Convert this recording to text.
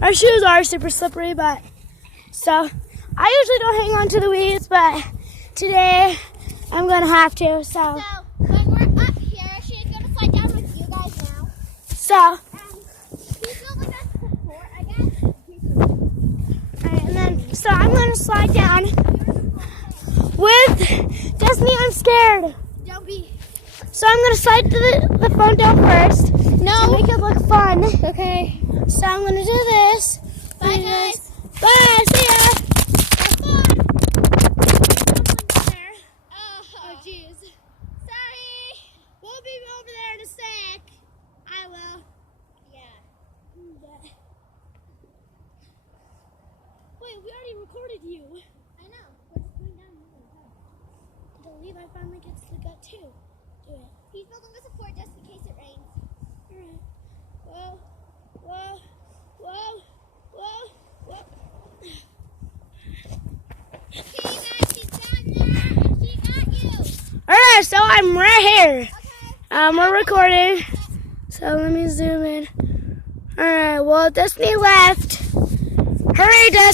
Our shoes are super slippery, but so I usually don't hang on to the weeds, but today I'm gonna have to. So when we're up here, she's gonna slide down with you guys now. So He's building us support, I guess. alright, and then so I'm gonna slide down with Destiny. I'm scared. Don't be. So I'm gonna slide the phone down first. No. To make it look fun. Okay. So I'm gonna do this. Bye, guys. Bye. See ya. Have fun. Oh, jeez. Sorry. We'll be over there in a sec. I will. Yeah. Wait, we already recorded you. I know. We're just going down here. Until Levi finally gets the gut too. Do it. He's building the support just in case it rains. Alright. Whoa. Whoa. Whoa. Whoa. Whoa. Okay, you guys, she's done there, and she got you. Alright, so I'm right here. Okay. We're recording. So let me zoom in. Alright, well, Destiny left. Hurry, Destiny.